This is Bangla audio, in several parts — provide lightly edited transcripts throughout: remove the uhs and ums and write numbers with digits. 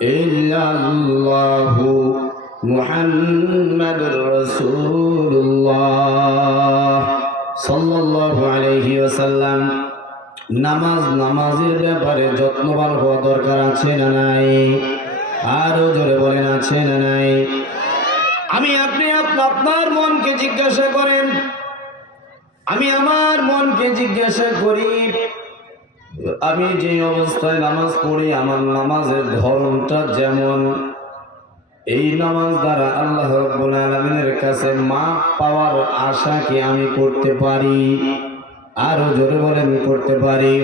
ইল্লাল্লাহু মুহাম্মাদুর রাসূলুল্লাহ সাল্লাল্লাহু আলাইহি ওয়াসাল্লাম। নামাজের ব্যাপারে যত্নবান হওয়া দরকার আছে না নাই? আরো জোরে বলেন, আছে না নাই? আপনি আপনার মনকে জিজ্ঞাসা করেন, আমি আমার মনকে জিজ্ঞাসা করি, আমি যে অবস্থায় নামাজ পড়ি আমার নামাজের ধরনটা যেমন, এই নামাজ দ্বারা আল্লাহ রাব্বুল আলামিনের কাছে মাপ পাওয়ার আশা কি আমি করতে পারি? আরো জোরে বলেন, করতে পারি?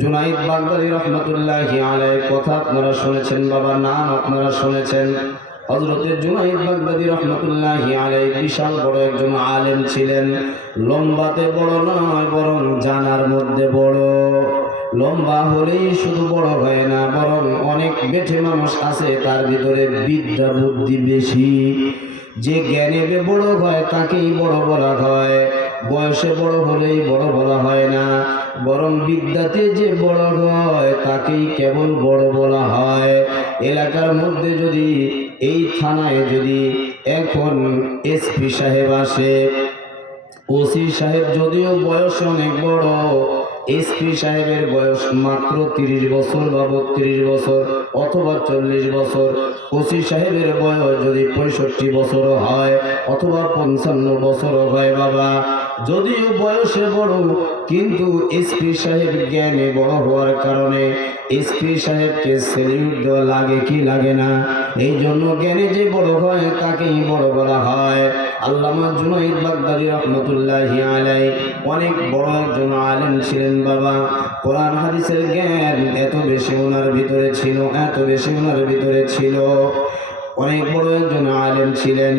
জুনাইদ বাগদাদী রহমাতুল্লাহি আলাইহির কথা আপনারা শুনেছেন, বাবার নাম আপনারা শুনেছেন। হযরতে জুনাইদ বাগদাদী রহমাতুল্লাহি আলাইহি বিশাল বড় একজন আলেম ছিলেন। লম্বাতে বড় নয়, বরং জানার মধ্যে বড়। লম্বা হলেই শুধু বড় হয় না, বরং অনেক বেঠে মানুষ আছে তার ভিতরে বিদ্যা বুদ্ধি বেশি। যে জ্ঞানে বড় হয় তাকেই বড় বলা হয়। বয়সে বড় হলেই বড় বলা হয় না, বরং বিদ্যাতে যে বড় হয় তাকেই কেবল বড় বলা হয়। এলাকার মধ্যে যদি, এই থানায় যদি এখন এসপি সাহেব আসে, ওসি সাহেব যদিও বয়স অনেক বড়, এসপি সাহেবের বয়স মাত্র 30 বছর বা 32 বছর অথবা 40 বছর, ওসি সাহেবের বয়স যদি 65 বছর হয় অথবা 55 বছর হয়, বাবা যদিও বয়সে বড় কিন্তু এসপি সাহেব জ্ঞানে বড় হওয়ার কারণে এসপি সাহেবকে সেলিউট দেওয়া লাগে কি লাগে না? এই জন্য জ্ঞানে যে বড় হয় তাকেই বড় বলা হয়। আল্লামা জুনাইদ বাগদাদী রহমাতুল্লাহি আলাইহি অনেক বড় একজন আলেম ছিলেন বাবা। কোরআন হাদিসের জ্ঞান এত বেশি ওনার ভিতরে ছিল, এত বেশি ওনার ভিতরে ছিল। অনেক বড় একজন আলেম ছিলেন।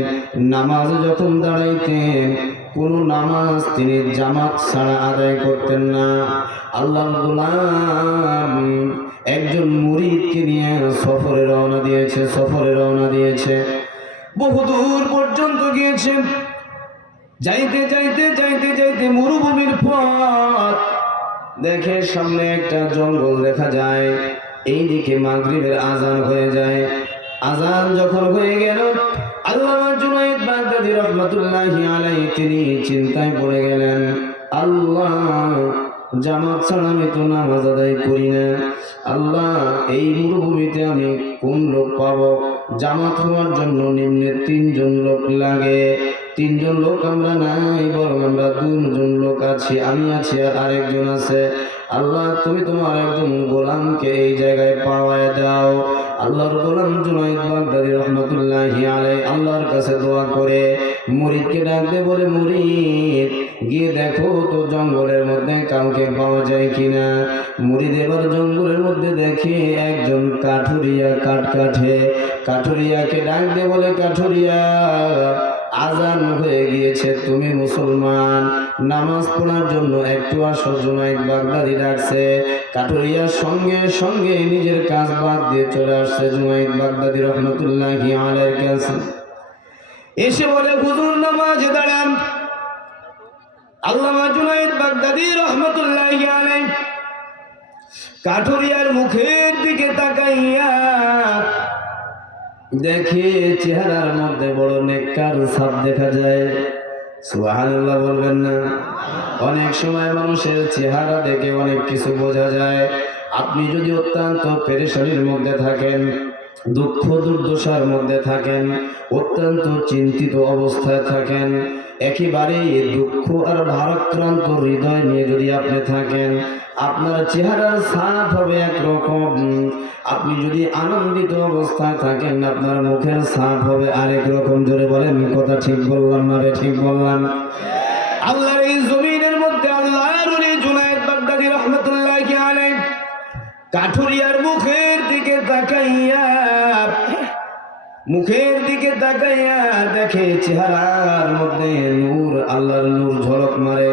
নামাজ যখন দাঁড়াইতেন, কোন নামাজ তিনি জামাত ছাড়া আদায় করতেন না। আল্লাহর গোলাম একজন মুরিদকে নিয়ে সফরে রওনা দিয়েছে, বহুদূর পর্যন্ত গিয়েছে। যাইতে মরুভূমির পথ দেখে সামনে একটা জঙ্গল দেখা যায়। এইদিকে মাগরিবের আজান হয়ে যায়। আজান যখন হয়ে গেল, আল্লামা জুনাইদ বাগদাদী রহমাতুল্লাহি আলাইহি তিনি চিন্তায় পড়ে গেলেন, আল্লাহ জামাত ছাড়া আমি তো নামাজ আদায় করি না। আল্লাহ এই মরুভূমিতে আমি কোন লোক পাবো? জামাত হওয়ার জন্য নিম্নে 3 জন লোক লাগে। 3 জন লোক আমরা নাই, বরং আমরা 2 জন লোক আছি, আমি আছি আর আরেকজন আছে। আল্লাহ তুমি তোমার একজন গোলামকে এই জায়গায় পাওয়ায় দাও। আল্লাহর গোলাম জুনাইদ বাগদাদী রহমাতুল্লাহি আলাইহি আল্লাহর কাছে দোয়া করে মুরিদকে ডাকতে বলে, মুরিদ গিয়ে দেখো তো জঙ্গলের মধ্যে কাউকে পাওয়া যায় কিনা। মুরিদ এবার জঙ্গলের মধ্যে দেখে একজন কাঠুরিয়া কাঠুরিয়াকে ডাকতে বলে, কাঠুরিয়া আজান হয়ে গিয়েছে, তুমি মুসলমান, নামাজ পড়ার জন্য একটু আসো। জুনাইদ বাগদাদী ডাকছে। কাঠুরিয়ার সঙ্গে সঙ্গে নিজের কাজ বাদ দিয়ে চলে আসছে জুনাইদ বাগদাদী রহমাতুল্লাহি আলাইহির কাছে। এসে বলে, হুজুর নামাজে দাঁড়ান। আল্লামা জুনাইদ বাগদাদী রহমাতুল্লাহি আলাইহি কাঠুরিয়ার মুখের দিকে তাকাইয়া দেখে চেহারার মধ্যে বড় নেককার ছাপ দেখা যায়। সুবহানাল্লাহ বলবেন না? অনেক সময় মানুষের চেহারা দেখে অনেক কিছু বোঝা যায়। আপনি যদি অত্যন্ত পেরেশানির মধ্যে থাকেন, দুঃখ দুর্দশার মধ্যে থাকেন, অত্যন্ত চিন্তিত অবস্থায় থাকেন, একেবারেই দুঃখ আর ভারাক্রান্ত হৃদয় নিয়ে যদি আপনি থাকেন, আপনার চেহারার ছাপ হবে একরকম। আপনি যদি আনন্দিত অবস্থায় থাকেন, আপনার মুখের ছাপ হবে আরেক রকম। জোরে বলেন, কথা ঠিক বললাম না রে? ঠিক বললাম। আল্লাহর এই জমিনের মধ্যে আল্লাহর ওলি জুনাইদ বাগদাদী রহমাতুল্লাহি আলাইহি কাঠুরিয়ার মুখের দিকে তাকাইয়া দেখে চেহারার মধ্যে নূর, আল্লাহর নূর ঝলক মারে।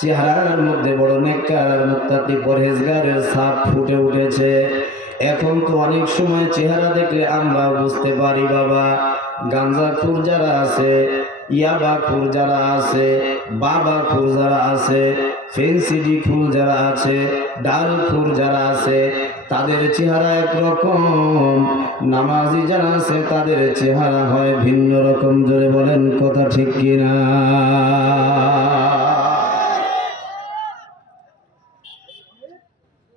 চেহারার মধ্যে বড় নেককার মুত্তাকি পরহেজগারের ছাপ ফুটে উঠেছে। এখন তো অনেক সময় চেহারা দেখলে আমরা বুঝতে পারি বাবা, গাঞ্জাখুর যারা আছে, ইয়াবাখুর যারা আছে, বাবাখুর যারা আছে, ফেন্সিডি খুর যারা আছে, ডালখুর যারা আছে, তাদের চেহারা একরকম, নামাজি যারা আছে তাদের চেহারা হয় ভিন্ন রকম। জোরে বলেন কথা ঠিক কিনা?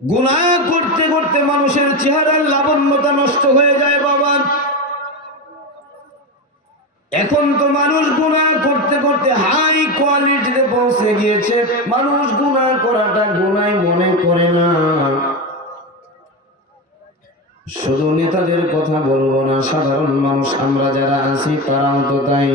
গুনাহ করতে করতে মানুষের চেহারার লাবণ্যতা নষ্ট হয়ে যায় বাবা। এখন তো মানুষ গুনাহ করতে করতে হাই কোয়ালিটিতে পৌঁছে গিয়েছে। মানুষ গুনাহ করাটা গুনাহ মনে করে না। শুধু নেতাদের কথা বলবো না, সাধারণ মানুষ আমরা যারা আছি তারাও তো তাই।